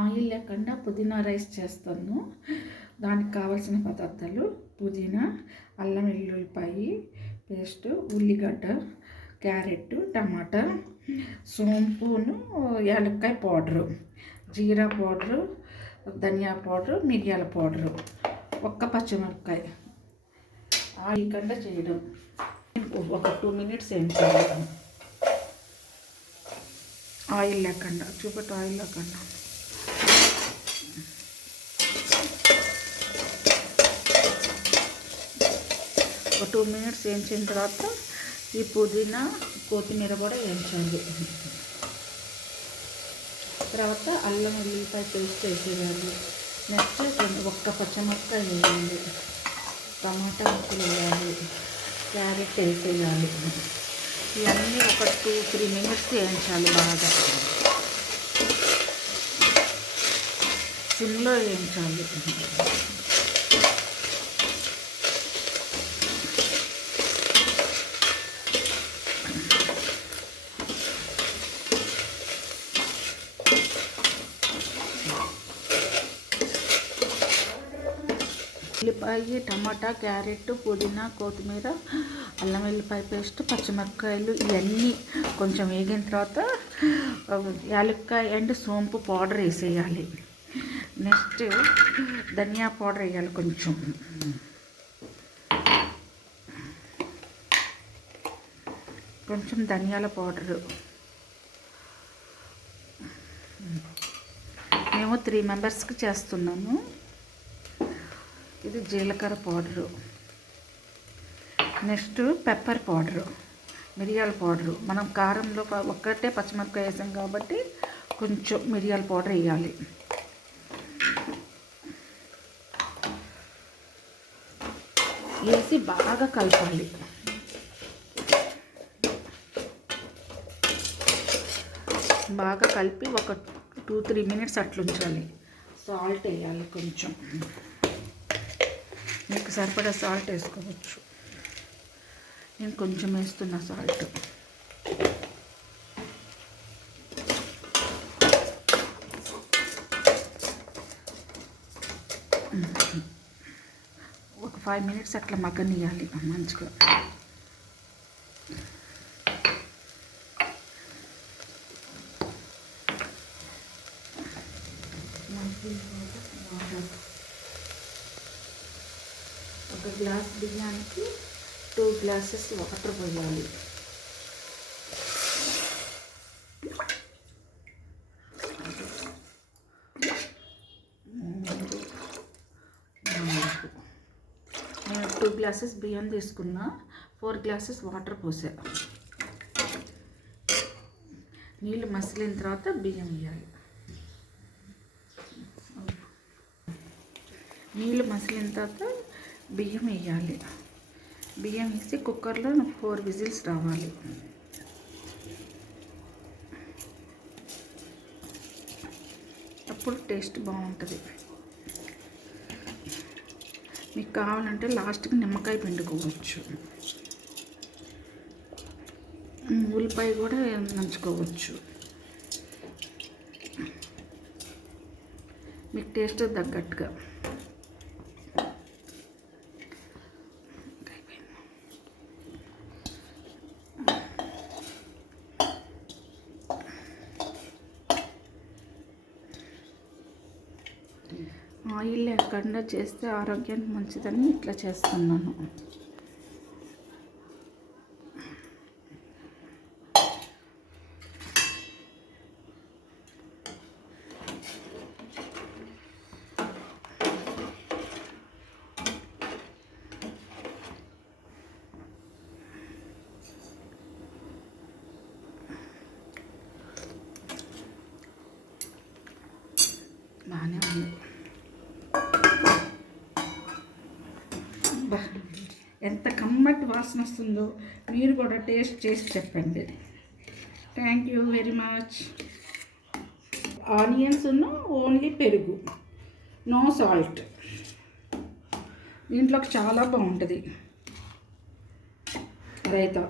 Oil లేకుండా పుదీనా rice చేస్తాను. దానికి కావాల్సిన పదార్థాలు: పుదీనా, అల్లం వెల్లుల్లిపాయ పేస్ట్, ఉల్లిగడ్డ, క్యారెట్, టమాటా, సోంపును, యాలక్కాయ పౌడరు, జీరా పౌడరు, ధనియా పౌడరు, మిరియాల పౌడరు, ఒక్క పచ్చిమిరపకాయ. ఆయిల్ కన్నా చేయడం ఒక 2 minutes ఏం చేయాలి. ఆయిల్ లేకుండా చూపట్టు, ఆయిల్ లేకుండా ఒక 2 minutes వేయించిన తర్వాత ఈ పుదీనా, కొత్తిమీర కూడా వేయించాలి. తర్వాత అల్లం వెల్లుల్లిపాయ పేస్ట్ వేసేయాలి. నెక్స్ట్ ఒక్క పచ్చిమిరపకాయ వేయాలి, టమాటా ముక్కలు వేయాలి, క్యారెట్ వేసేయాలి. ఇవన్నీ ఒక 2-3 minutes వేయించాలి. బాగా సిమ్లో వేయించాలి. ఉల్లిపాయ, టమాటా, క్యారెట్, పుదీనా, కొత్తిమీర, అల్లం వెల్లిపాయ పేస్ట్, పచ్చిమిరపకాయలు ఇవన్నీ కొంచెం వేగిన తర్వాత యాలక్కాయ అండ్ సోంపు పౌడర్ వేసేయాలి. నెక్స్ట్ ధనియా పౌడర్ వేయాలి, కొంచెం ధనియాల పౌడరు. మేము 3 members చేస్తున్నాము. ఇది జీలకర్ర పౌడరు. నెక్స్ట్ పెప్పర్ పౌడరు, మిరియాల పౌడరు. మనం కారంలో ఒక్కటే పచ్చిమిరపకాయ వేసాం కాబట్టి కొంచెం మిరియాల పౌడర్ వేయాలి. వేసి బాగా కలపాలి. బాగా కలిపి ఒక 2-3 minutes అట్లుంచాలి. సాల్ట్ వేయాలి, కొంచెం మీకు సరిపడా సాల్ట్ వేసుకోవచ్చు. నేను కొంచెం వేస్తున్నా సాల్ట్. ఒక 5 minutes అట్లా మగ్గనియాలి మంచిగా. ఒక గ్లాస్ బియ్యానికి 2 glasses వాటర్ పోయాలి. నేను 2 glasses బియ్యం తీసుకున్నా, 4 glasses వాటర్ పోసా. నీళ్ళు మసిలిన తర్వాత బియ్యం వేయాలి. నీళ్ళు మసిలిన తర్వాత బియ్యం వేయాలి. బియ్యం వేసి కుక్కర్లో 4 whistles రావాలి. అప్పుడు టేస్ట్ బాగుంటుంది. మీకు కావాలంటే లాస్ట్కి నిమ్మకాయ పిండుకోవచ్చు. ఉల్లిపాయ కూడా నంచుకోవచ్చు. మీకు టేస్ట్ తగ్గట్టుగా. ఆయిల్ లేకుండా చేస్తే ఆరోగ్యానికి మంచిదని ఇట్లా చేస్తున్నాను. బాగానే ఉంది. ఎంత కమ్మటి వాసన వస్తుందో మీరు కూడా టేస్ట్ చేసి చెప్పండి. Thank you very much. Onions only పెరుగు, నో సాల్ట్. దీంట్లోకి చాలా బాగుంటుంది రైతా.